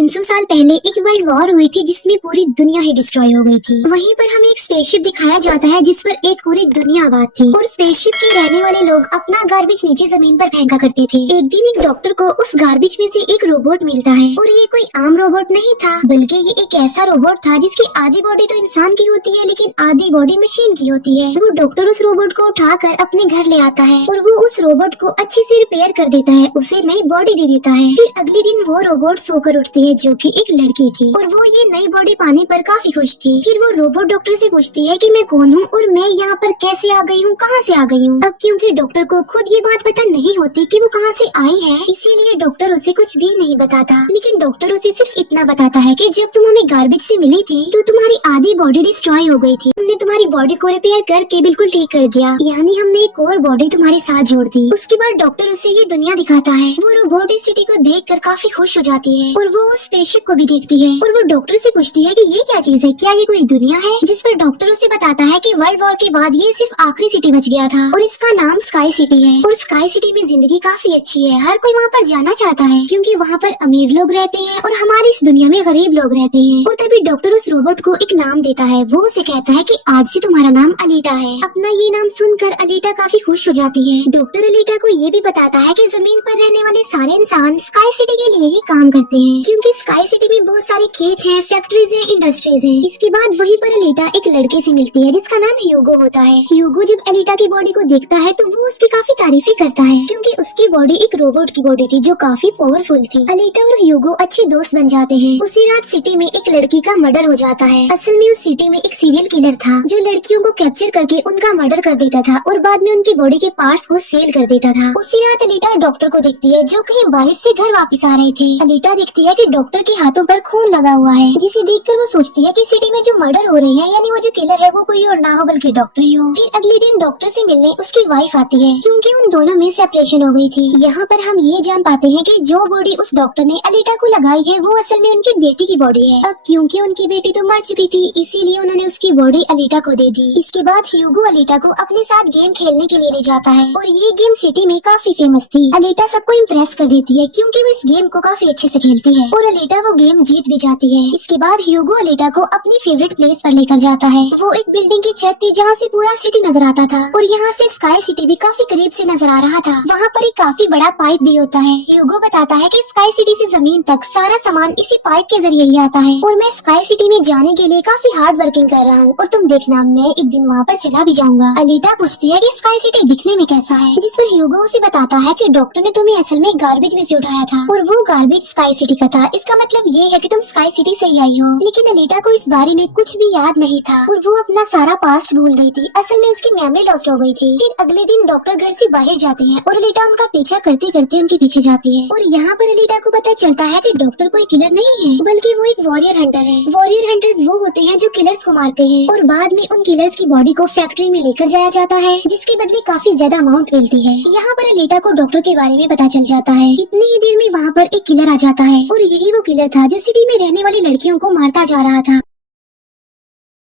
300 साल पहले एक वर्ल्ड वॉर हुई थी जिसमें पूरी दुनिया ही डिस्ट्रॉय हो गई थी। वहीं पर हमें एक स्पेसशिप दिखाया जाता है जिस पर एक पूरी दुनिया आबाद थी और स्पेसशिप के रहने वाले लोग अपना गार्बेज नीचे जमीन पर फेंका करते थे। एक दिन एक डॉक्टर को उस गार्बेज में से एक रोबोट मिलता है और ये कोई आम रोबोट नहीं था, बल्कि ये एक ऐसा रोबोट था जिसकी आधी बॉडी तो इंसान की होती है लेकिन आधी बॉडी मशीन की होती है। वो डॉक्टर उस रोबोट को उठाकर अपने घर ले आता है और वो उस रोबोट को अच्छे से रिपेयर कर देता है, उसे नई बॉडी दे देता है। फिर अगले दिन वो रोबोट सोकर उठती है जो कि एक लड़की थी और वो ये नई बॉडी पाने पर काफी खुश थी। फिर वो रोबोट डॉक्टर से पूछती है कि मैं कौन हूँ और मैं यहाँ पर कैसे आ गई हूँ, कहाँ से आ गई हूँ। अब क्योंकि डॉक्टर को खुद ये बात पता नहीं होती कि वो कहाँ से आई है, इसीलिए डॉक्टर उसे कुछ भी नहीं बताता। लेकिन डॉक्टर उसे सिर्फ इतना बताता है कि जब तुम हमें गार्बेज से मिली थी तो तुम्हारी आधी बॉडी डिस्ट्रॉय हो गई थी, हमने तुम्हारी बॉडी को रिपेयर करके बिल्कुल ठीक कर दिया, यानी हमने एक और बॉडी तुम्हारे साथ जोड़ दी। उसके बाद डॉक्टर उसे ये दुनिया दिखाता है। वो रोबोट इस सिटी को देखकर काफी खुश हो जाती है और वो उस स्पेसशिप को भी देखती है और वो डॉक्टर से पूछती है कि ये क्या चीज है, क्या ये कोई दुनिया है। जिस पर डॉक्टर उसे बताता है कि वर्ल्ड वॉर के बाद ये सिर्फ आखिरी सिटी बच गया था और इसका नाम स्काई सिटी है और स्काई सिटी में जिंदगी काफी अच्छी है, हर कोई वहाँ पर जाना चाहता है क्योंकि वहाँ पर अमीर लोग रहते हैं और हमारी इस दुनिया में गरीब लोग रहते हैं। और तभी डॉक्टर उस रोबोट को एक नाम देता है, वो उसे कहता है कि आज से तुम्हारा नाम अलीटा है। अपना ये नाम सुनकर अलीटा काफी खुश हो जाती है। डॉक्टर अलीटा को ये भी बताता है कि जमीन पर रहने वाले सारे इंसान स्काई सिटी के लिए ही काम करते हैं क्योंकि स्काई सिटी में बहुत सारे खेत हैं, फैक्ट्रीज हैं, इंडस्ट्रीज हैं। इसके बाद वहीं पर अलीटा एक लड़के से मिलती है जिसका नाम ह्यूगो होता है। ह्यूगो जब अलीटा की बॉडी को देखता है तो वो उसकी काफी तारीफें करता है क्योंकि उसकी बॉडी एक रोबोट की बॉडी थी जो काफी पावरफुल थी। अलीटा और ह्यूगो अच्छे दोस्त बन जाते हैं। उसी रात सिटी में एक लड़की का मर्डर हो जाता है। असल में उस सिटी में एक सीरियल किलर था जो लड़कियों को कैप्चर करके उनका मर्डर कर देता था और बाद में उनकी बॉडी के पार्ट्स को सेल कर देता था। उसी रात अलीटा डॉक्टर को देखती है जो कहीं बाहर से घर वापस आ रहे थे। अलीटा देखती है कि डॉक्टर के हाथों पर खून लगा हुआ है, जिसे देखकर वो सोचती है कि सिटी में जो मर्डर हो रही है यानी वो जो किलर है वो कोई और ना हो बल्कि डॉक्टर ही हो। फिर अगले दिन डॉक्टर से मिलने उसकी वाइफ आती है क्योंकि उन दोनों में सेपरेशन हो गई थी। यहाँ पर हम ये जान पाते हैं कि जो बॉडी उस डॉक्टर ने अलीटा को लगाई है वो असल में उनकी बेटी की बॉडी है। अब क्योंकि उनकी बेटी तो मर चुकी थी इसीलिए उन्होंने उसकी बॉडी अलीटा को दे दी। इसके बाद ह्यूगो अलीटा को अपने साथ गेम खेलने के लिए ले जाता है और ये गेम सिटी में काफी फेमस थी। अलीटा सबको इम्प्रेस कर देती है क्योंकि वो इस गेम को काफी अच्छे से खेलती है और अलीटा वो गेम जीत भी जाती है। इसके बाद ह्यूगो अलीटा को अपनी फेवरेट प्लेस पर लेकर जाता है। वो एक बिल्डिंग की छत थी जहाँ से पूरा सिटी नजर आता था और यहाँ से स्काई सिटी भी काफी करीब से नजर आ रहा था। वहाँ पर एक काफी बड़ा पाइप भी होता है। ह्यूगो बताता है कि स्काई सिटी से जमीन तक सारा सामान इसी पाइप के जरिए ही आता है और मैं स्काई सिटी में जाने के लिए काफी हार्ड वर्किंग कर रहा हूँ और तुम देखना मैं एक दिन वहाँ पर चला भी जाऊंगा। अलीटा पूछती है कि स्काई सिटी दिखने में कैसा है, जिस पर ह्यूगो उसे बताता है कि डॉक्टर ने तुम्हें असल में गार्बेज में से उठाया था और वो गार्बेज स्काई सिटी का था। इसका मतलब ये है कि तुम स्काई सिटी से ही आई हो। लेकिन अलीटा को इस बारे में कुछ भी याद नहीं था और वो अपना सारा पास्ट भूल गई थी। असल में उसकी मेमोरी लॉस्ट हो गई थी। फिर अगले दिन डॉक्टर घर से बाहर जाते हैं और अलीटा उनका पीछा करते करते उनके पीछे जाती है और यहाँ पर अलीटा को पता चलता है कि डॉक्टर कोई किलर नहीं है बल्कि वो एक वॉरियर हंटर है। वॉरियर हंटर्स वो होते हैं जो किलर्स को मारते हैं और बाद में उन किलर्स की बॉडी को फैक्ट्री में लेकर जाया जाता है जिसके बदले काफी ज्यादा अमाउंट मिलती है। यहाँ पर अलीटा को डॉक्टर के बारे में पता चल जाता है। इतनी ही देर में वहाँ पर एक किलर आ जाता है और यही वो किलर था जो सिटी में रहने वाली लड़कियों को मारता जा रहा था।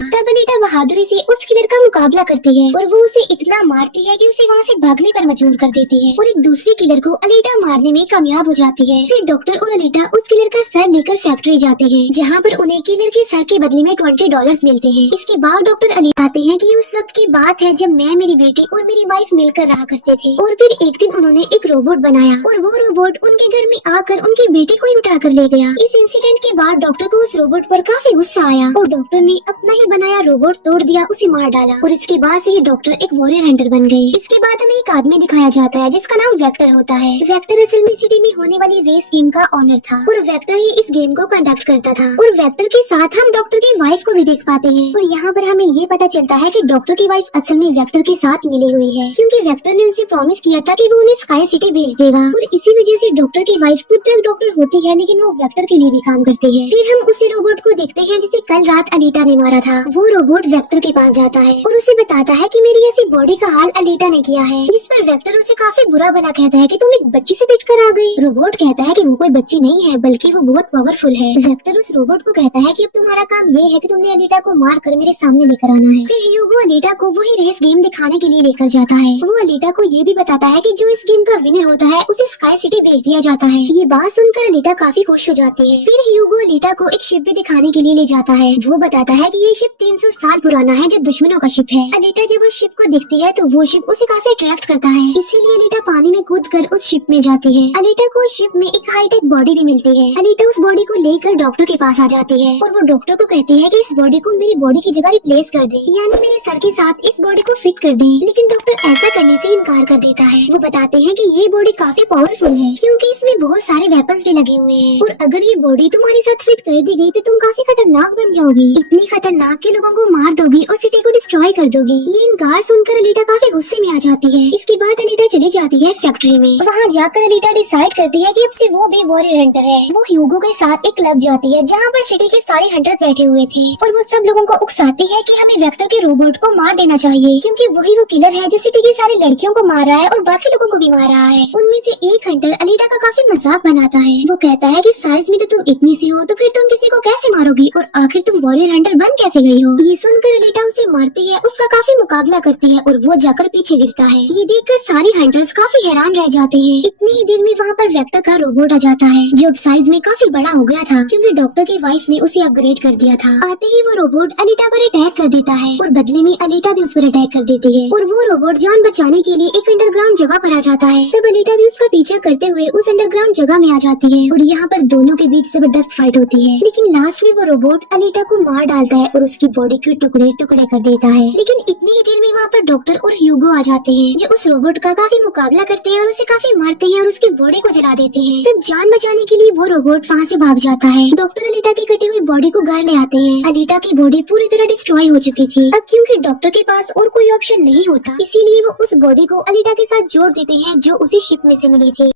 तब अलीटा बहादुरी से उस किलर का मुकाबला करती है और वो उसे इतना मारती है कि उसे वहाँ से भागने पर मजबूर कर देती है और एक दूसरे किलर को अलीटा मारने में कामयाब हो जाती है। फिर डॉक्टर और अलीटा उस किलर का सर लेकर फैक्ट्री जाते हैं जहाँ पर उन्हें किलर के सर के बदले में $20 मिलते हैं। इसके बाद डॉक्टर अलीटा आते हैं कि उस वक्त की बात है जब मैं, मेरी बेटी और मेरी वाइफ मिलकर रहा करते थे और फिर एक दिन उन्होंने एक रोबोट बनाया और वो रोबोट उनके घर में आकर उनकी बेटी को ही उठा कर ले गया। इस इंसिडेंट के बाद डॉक्टर को उस रोबोट पर काफी गुस्सा आया और डॉक्टर ने अपना ही बनाया रोबोट तोड़ दिया, उसे मार डाला और इसके बाद से ही डॉक्टर एक वॉरियर हंटर बन गए। इसके बाद हमें एक आदमी दिखाया जाता है जिसका नाम वेक्टर होता है। वेक्टर असल में सिटी में होने वाली रेस गेम का ऑनर था और वेक्टर ही इस गेम को कंडक्ट करता था और वेक्टर के साथ हम डॉक्टर की वाइफ को भी देख पाते हैं और यहाँ पर हमें ये पता चलता है कि डॉक्टर की वाइफ असल में वेक्टर के साथ मिली हुई है क्योंकि वेक्टर ने उनसे प्रॉमिस किया था कि वो उन्हें स्काई सिटी भेज देगा और इसी वजह से डॉक्टर की वाइफ खुद तो एक डॉक्टर होती है लेकिन वो वेक्टर के लिए भी काम करती है। फिर हम उसी रोबोट को देखते हैं जिसे कल रात अलीटा ने मारा था। वो रोबोट वेक्टर के पास जाता है और उसे बताता है कि मेरी ऐसी बॉडी का हाल अलीटा ने किया है, जिस पर वेक्टर उसे काफी बुरा भला कहता है कि तुम एक बच्ची से पिट कर आ गई। रोबोट कहता है कि वो कोई बच्ची नहीं है बल्कि वो बहुत पावरफुल है। वेक्टर उस रोबोट को कहता है कि अब तुम्हारा काम ये है कि तुमने अलीटा को मार कर मेरे सामने लेकर आना है। फिर ह्यूगो अलीटा को वही रेस गेम दिखाने के लिए लेकर जाता है। वो अलीटा को ये भी बताता है कि जो इस गेम का विनर होता है उसे स्काई सिटी भेज दिया जाता है। ये बात सुनकर अलीटा काफी खुश हो जाती है। फिर ह्यूगो अलीटा को एक शिप भी दिखाने के लिए ले जाता है। वो बताता है कि ये शिप 300 साल पुराना है जो दुश्मनों का शिप है। अलीटा जब उस शिप को देखती है तो वो शिप उसे काफी अट्रैक्ट करता है, इसीलिए अलीटा पानी में कूदकर उस शिप में जाती है। अलीटा को उस शिप में एक हाईटेक बॉडी भी मिलती है। अलीटा उस बॉडी को लेकर डॉक्टर के पास आ जाती है और वो डॉक्टर को कहती है कि इस बॉडी को मेरी बॉडी की जगह रिप्लेस कर दे, यानी मेरे सर के साथ इस बॉडी को फिट कर दे। लेकिन डॉक्टर ऐसा करने से इनकार कर देता है। वो बताते हैं कि ये बॉडी काफी पावरफुल है क्योंकि इसमें बहुत सारे वेपन्स भी लगे हुए हैं और अगर ये बॉडी तुम्हारे साथ फिट कर दी गई तो तुम काफी खतरनाक बन जाओगी। इतनी खतरनाक के लोगों को मार दोगी और सिटी को डिस्ट्रॉय कर दोगी। ये इनकार सुनकर अलीटा काफी गुस्से में आ जाती है। इसके बाद अलीटा चली जाती है फैक्ट्री में। वहाँ जाकर अलीटा डिसाइड करती है कि अब से वो भी वॉरियर हंटर है। वो ह्यूगो के साथ एक क्लब जाती है जहाँ पर सिटी के सारे हंटर्स बैठे हुए थे और वो सब लोगों को उकसाती है कि हमें वेक्टर के रोबोट को मार देना चाहिए क्योंकि वही वो किलर है जो सिटी की सारी लड़कियों को मार रहा है और बाकी लोगों को भी मार रहा है। उनमें से एक हंटर अलीटा का काफी मजाक बनाता है। वो कहता है कि साइज में तो तुम इतनी सी हो तो फिर तुम किसी को कैसे मारोगी और आखिर तुम वॉरियर हंटर बन कैसे गई हो। ये सुनकर अलीटा उसे मारती है, उसका काफी मुकाबला करती है और वो जाकर पीछे गिरता है। ये देखकर सारे हंटर्स काफी हैरान रह जाते हैं। इतनी ही देर में वहाँ पर वेक्टर का रोबोट आ जाता है जो अब साइज में काफी बड़ा हो गया था क्योंकि डॉक्टर की वाइफ ने उसे अपग्रेड कर दिया था। आते ही वो रोबोट अलीटा पर अटैक कर देता है और बदले में अलीटा भी उस पर अटैक कर देती है और वो रोबोट जान बचाने के लिए एक अंडरग्राउंड जगह पर आ जाता है। तब अलीटा भी उसका पीछा करते हुए उस अंडरग्राउंड जगह में आ जाती है और यहाँ पर दोनों के बीच जबरदस्त फाइट होती है। लेकिन लास्ट में वो रोबोट अलीटा को मार डालता है और उसकी बॉडी के टुकड़े टुकड़े कर देता है। लेकिन इतनी ही देर में वहाँ पर डॉक्टर और ह्यूगो आ जाते हैं जो उस रोबोट का काफी मुकाबला करते हैं और उसे काफी मारते हैं और उसकी बॉडी को जला देते हैं। तब जान बचाने के लिए वो रोबोट वहाँ से भाग जाता है। डॉक्टर अलीटा की कटी हुई बॉडी को घर ले आते हैं। अलीटा की बॉडी पूरी तरह डिस्ट्रॉय हो चुकी थी। अब क्योंकि डॉक्टर के पास और कोई ऑप्शन नहीं होता इसीलिए वो उस बॉडी को अलीटा के साथ जोड़ देते हैं जो उसी शिप में से मिली थी।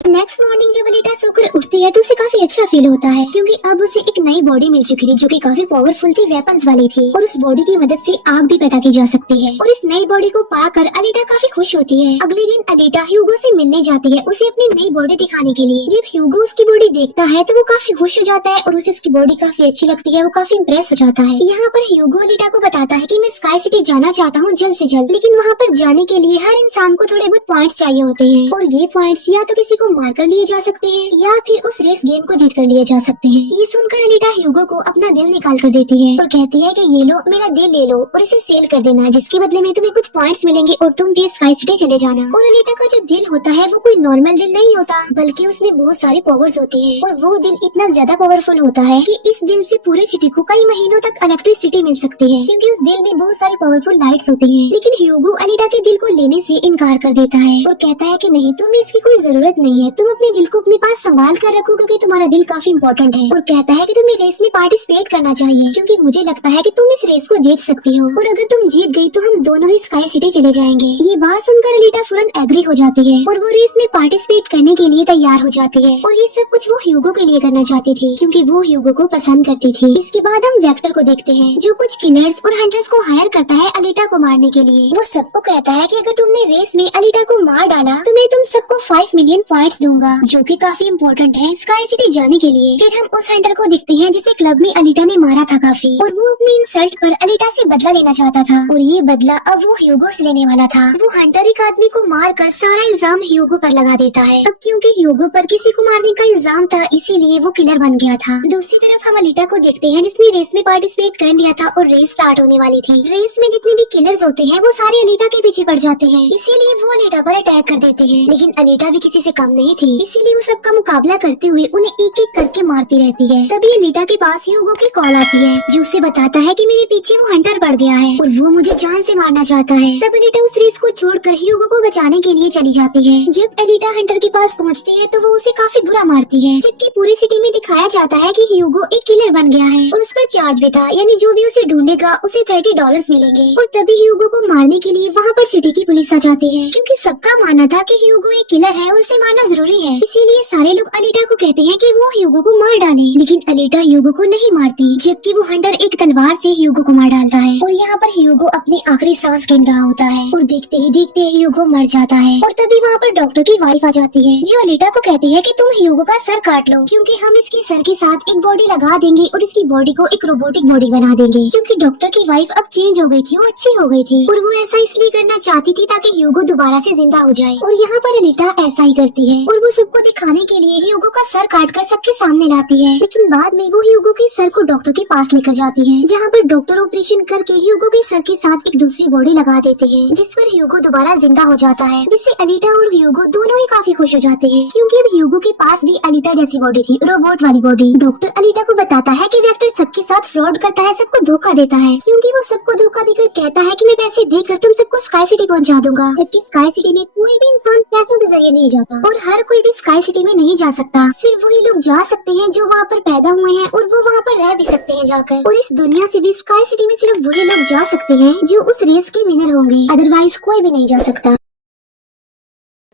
नेक्स्ट मॉर्निंग जब अलीटा सोकर उठती है तो उसे काफी अच्छा फील होता है क्योंकि अब उसे एक नई बॉडी मिल चुकी थी जो कि काफी पावरफुल थी, वेपन्स वाली थी और उस बॉडी की मदद से आग भी पैदा की जा सकती है और इस नई बॉडी को पाकर अलीटा काफी खुश होती है। अगले दिन अलीटा ह्यूगो से मिलने जाती है उसे अपनी नई बॉडी दिखाने के लिए। जब ह्यूगो उसकी बॉडी देखता है तो वो काफी खुश हो जाता है और उसे उसकी बॉडी काफी अच्छी लगती है। वो काफी इम्प्रेस हो जाता है। यहाँ पर ह्यूगो अलीटा को बताता है कि मैं स्काई सिटी जाना चाहता हूँ जल्द से जल्द, लेकिन वहाँ पर जाने के लिए हर इंसान को थोड़े बहुत पॉइंट्स चाहिए होते हैं और ये पॉइंट्स या तो किसी को मारकर लिए जा सकते हैं या फिर उस रेस गेम को जीत कर लिए जा सकते हैं। ये सुनकर अलीटा ह्यूगो को अपना दिल निकाल कर देती है और कहती है कि ये लो मेरा दिल ले लो और इसे सेल कर देना, जिसके बदले में तुम्हें कुछ पॉइंट्स मिलेंगे और तुम भी स्काई सिटी चले जाना। और अलीटा का जो दिल होता है वो कोई नॉर्मल दिल नहीं होता बल्कि उसमें बहुत सारी पावर्स होती है और वो दिल इतना ज्यादा पावरफुल होता है कि इस दिल से पूरे सिटी को कई महीनों तक इलेक्ट्रिसिटी मिल सकती है क्योंकि उस दिल में बहुत सारी पावरफुल लाइट्स होती है। लेकिन ह्यूगो अलीटा के दिल को लेने से इनकार कर देता है और कहता है कि नहीं, तुम्हें इसकी कोई जरूरत नहीं है, तुम अपने दिल को अपने पास संभाल कर रखो क्योंकि तुम्हारा दिल काफी इम्पोर्टेंट है। और कहता है कि तुम्हें रेस में पार्टिसिपेट करना चाहिए क्योंकि मुझे लगता है कि तुम इस रेस को जीत सकती हो और अगर तुम जीत गई तो हम दोनों ही स्काई सिटी चले जाएंगे। ये बात सुनकर अलीटा फौरन एग्री हो जाती है और वो रेस में पार्टिसिपेट करने के लिए तैयार हो जाती है और ये सब कुछ वो ह्यूगो के लिए करना चाहती थी क्योंकि वो ह्यूगो को पसंद करती थी। इसके बाद हम वेक्टर को देखते हैं जो कुछ किलर्स और हंटर्स को हायर करता है अलीटा को मारने के लिए। वो सबको कहता है कि अगर तुमने रेस में अलीटा को मार डाला तो मैं तुम सबको 5 मिलियन पॉइंट्स दूंगा जो कि काफी इम्पोर्टेंट है स्काई सिटी जाने के लिए। फिर हम उस हंटर को देखते हैं जिसे क्लब में अलीटा ने मारा था काफी और वो अपनी इंसल्ट पर अलीटा से बदला लेना चाहता था और ये बदला अब वो ह्यूगो से लेने वाला था। वो हंटर एक आदमी को मारकर सारा इल्जाम ह्यूगो पर लगा देता है। अब क्योंकि ह्यूगो पर किसी को मारने का इल्जाम था इसीलिए वो किलर बन गया था। दूसरी तरफ हम अलीटा को देखते हैं जिसने रेस में पार्टिसिपेट कर लिया था और रेस स्टार्ट होने वाली थी। रेस में जितने भी किलर्स होते हैं वो सारे अलीटा के पीछे पड़ जाते हैं, इसीलिए वो अलीटा पर अटैक कर देते हैं। लेकिन अलीटा भी किसी से कम नहीं थी, इसीलिए वो सबका मुकाबला करते हुए उन्हें एक एक करके मारती रहती है। तभी अलीटा के पास ह्यूगो की कॉल आती है जो उसे बताता है कि मेरे पीछे वो हंटर पड़ गया है और वो मुझे जान से मारना चाहता है। तब अलीटा उस रेस को छोड़कर ह्यूगो को बचाने के लिए चली जाती है। जब अलीटा हंटर के पास पहुंचती है तो वो उसे काफी बुरा मारती है, जबकि पूरी सिटी में दिखाया जाता है कि ह्यूगो एक किलर बन गया है और उस पर चार्ज भी था, यानी जो भी उसे ढूंढेगा उसे $30 मिलेंगे। और तभी ह्यूगो को मारने के लिए वहाँ पर सिटी की पुलिस आ जाती है क्योंकि सबका मानना था कि ह्यूगो एक किलर है और उसे मारना जरूरी है। इसीलिए सारे लोग अलीटा को कहते हैं कि वो ह्यूगो को मार डाले, लेकिन अलीटा ह्यूगो को नहीं मारती, जबकि वो हंटर एक तलवार से ह्यूगो को मार डालता है। और यहाँ पर ह्यूगो अपनी आखिरी सांस गिन रहा होता है और देखते ही देखते ह्यूगो मर जाता है। और तभी वहाँ पर डॉक्टर की वाइफ आ जाती है, जो अलीटा को कहती है कि तुम ह्यूगो का सर काट लो, क्योंकि हम इसके सर के साथ एक बॉडी लगा देंगे और इसकी बॉडी को एक रोबोटिक बॉडी बना देंगे। क्योंकि डॉक्टर की वाइफ अब चेंज हो गई थी, वो अच्छी हो गई थी और वो ऐसा इसलिए करना चाहती थी ताकि ह्यूगो दोबारा से जिंदा हो जाए। और यहाँ पर अलीटा ऐसा ही करती है और वो सबको दिखाने के लिए ह्यूगो का सर काटकर सबके सामने लाती है। लेकिन बाद में वो ह्यूगो के सर को डॉक्टर के पास लेकर जाती है, जहाँ पर डॉक्टर ऑपरेशन करके ह्यूगो के सर के साथ एक दूसरी बॉडी लगा देते हैं, जिस पर ह्यूगो दोबारा जिंदा हो जाता है, जिससे अलीटा और ह्यूगो दोनों ही काफी खुश हो जाते हैं, क्योंकि अब ह्यूगो के पास भी अलीटा जैसी बॉडी थी, रोबोट वाली बॉडी। डॉक्टर अलीटा को बताता है कि वेक्टर सबके साथ फ्रॉड करता है, सबको धोखा देता है, क्योंकि वो सबको धोखा देकर कहता है कि मैं पैसे देकर तुम सबको स्काई सिटी पहुंचा दूंगा, जबकि स्काई सिटी में कोई भी इंसान पैसों के जरिए नहीं जाता और हर कोई भी स्काई सिटी में नहीं जा सकता। सिर्फ वही लोग जा सकते हैं जो वहाँ पर पैदा हुए हैं और वो वहाँ पर रह भी सकते हैं जाकर। और इस दुनिया से भी स्काई सिटी में सिर्फ वही लोग जा सकते हैं जो उस रेस के विनर होंगे, अदरवाइज कोई भी नहीं जा सकता।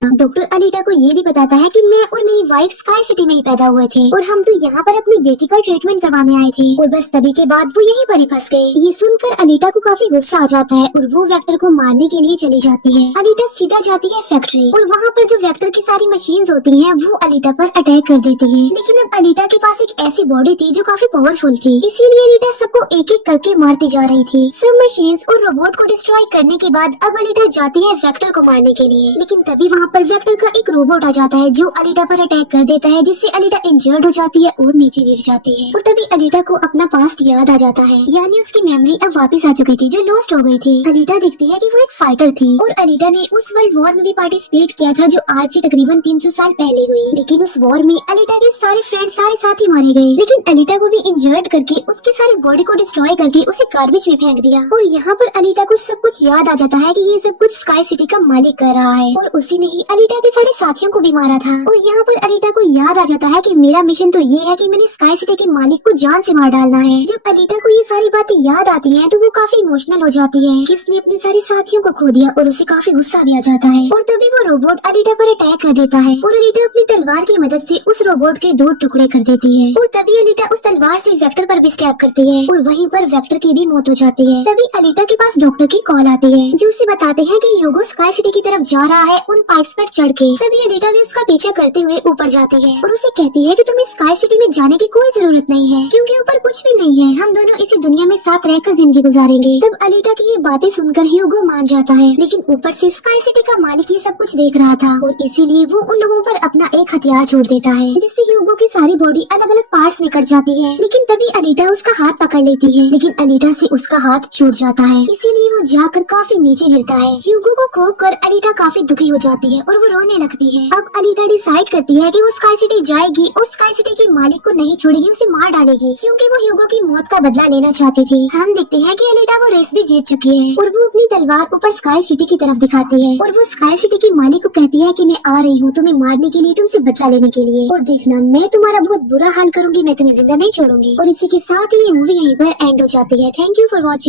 डॉक्टर अलीटा को ये भी बताता है कि मैं और मेरी वाइफ स्काई सिटी में ही पैदा हुए थे और हम तो यहाँ पर अपनी बेटी का ट्रीटमेंट करवाने आए थे, और बस तभी के बाद वो यहीं पर ही फंस गए। ये सुनकर अलीटा को काफी गुस्सा आ जाता है और वो वेक्टर को मारने के लिए चली जाती है। अलीटा सीधा जाती है फैक्ट्री और वहाँ पर जो वेक्टर की सारी मशीन्स होती हैं वो अलीटा पर अटैक कर देती हैं। लेकिन अब अलीटा के पास एक ऐसी बॉडी थी जो काफी पावरफुल थी, इसीलिए अलीटा सबको एक एक करके मारती जा रही थी। सब मशीन्स और रोबोट को डिस्ट्रॉय करने के बाद अब अलीटा जाती है वेक्टर को मारने के लिए, लेकिन तभी वहाँ पर वेक्टर का एक रोबोट आ जाता है जो अलीटा पर अटैक कर देता है, जिससे अलीटा इंजर्ड हो जाती है और नीचे गिर जाती है। और तभी अलीटा को अपना पास्ट याद आ जाता है, यानी उसकी मेमोरी अब वापस आ चुकी थी जो लॉस्ट हो गई थी। अलीटा देखती है कि वो एक फाइटर थी और अलीटा ने उस वर्ल्ड वॉर में भी पार्टिसिपेट किया था जो आज से तकरीबन 300 साल पहले हुई। लेकिन उस वॉर में अलीटा के सारे फ्रेंड सारे साथी मारे गए, लेकिन अलीटा को भी इंजर्ड करके उसकी सारी बॉडी को डिस्ट्रॉय करके उसे गार्बेज में फेंक दिया। और यहाँ पर अलीटा को सब कुछ याद आ जाता है कि ये सब कुछ स्काई सिटी का मालिक कर रहा है और उसी ने ही अलीटा के सारे साथियों को भी मारा था। और यहाँ पर अलीटा को याद आ जाता है कि मेरा मिशन तो ये है कि मैंने स्काई सिटी के मालिक को जान से मार डालना है। जब अलीटा को ये सारी बातें याद आती हैं तो वो काफी इमोशनल हो जाती है कि उसने अपने सारे साथियों को खो दिया और उसे काफी गुस्सा भी आ जाता है। और तभी वो रोबोट अलीटा पर अटैक कर देता है और अलीटा अपनी तलवार की मदद से उस रोबोट के 2 टुकड़े कर देती है। और तभी अलीटा उस तलवार से वेक्टर पर भी स्टैब करती है और वहीं पर वेक्टर की भी मौत हो जाती है। तभी अलीटा के पास डॉक्टर की कॉल आती है जो उसे बताते हैं कि ह्यूगो स्काई सिटी की तरफ जा रहा है उन पाइप्स पर चढ़ के। तभी अलीटा भी उसका पीछा करते हुए ऊपर जाती है और उसे कहती है कि तुम्हें स्काई सिटी में जाने की कोई जरूरत नहीं है, क्योंकि ऊपर कुछ भी नहीं है, हम दोनों इसी दुनिया में साथ रहकर जिंदगी गुजारेंगे। तब अलीटा की ये बातें सुनकर ह्यूगो मान जाता है, लेकिन ऊपर से स्काई सिटी का मालिक ये सब कुछ देख रहा था और इसीलिए वो उन लोगों पर अपना एक हथियार छोड़ देता है, जिससे ह्यूगो की सारी बॉडी अलग अलग पार्ट्स में कट जाती है। लेकिन तभी अलीटा उसका हाथ पकड़ लेती है, लेकिन अलीटा से उसका हाथ छूट जाता है, इसीलिए वो जाकर काफी नीचे गिरता है। ह्यूगो को खोकर अलीटा काफी दुखी हो जाती है और वो रोने लगती है। अब अलीटा डिसाइड करती है कि वो स्काई सिटी जाएगी और स्काई सिटी के मालिक को नहीं छोड़ेगी, उसे मार डालेगी, क्योंकि वो ह्यूगो की मौत का बदला लेना चाहती थी। हम देखते हैं कि अलीटा वो रेस भी जीत चुकी है और वो अपनी तलवार ऊपर स्काई सिटी की तरफ दिखाती है और वो स्काई सिटी के मालिक को कहती है कि मैं आ रही हूँ तुम्हें मारने के लिए, तुमसे बदला लेने के लिए, और देखना मैं तुम्हारा बहुत बुरा हाल करूंगी, मैं तुम्हें जिंदा नहीं छोड़ूंगी। और इसी के साथ ही ये मूवी यहीं पर एंड हो जाती है। Thank you for watching.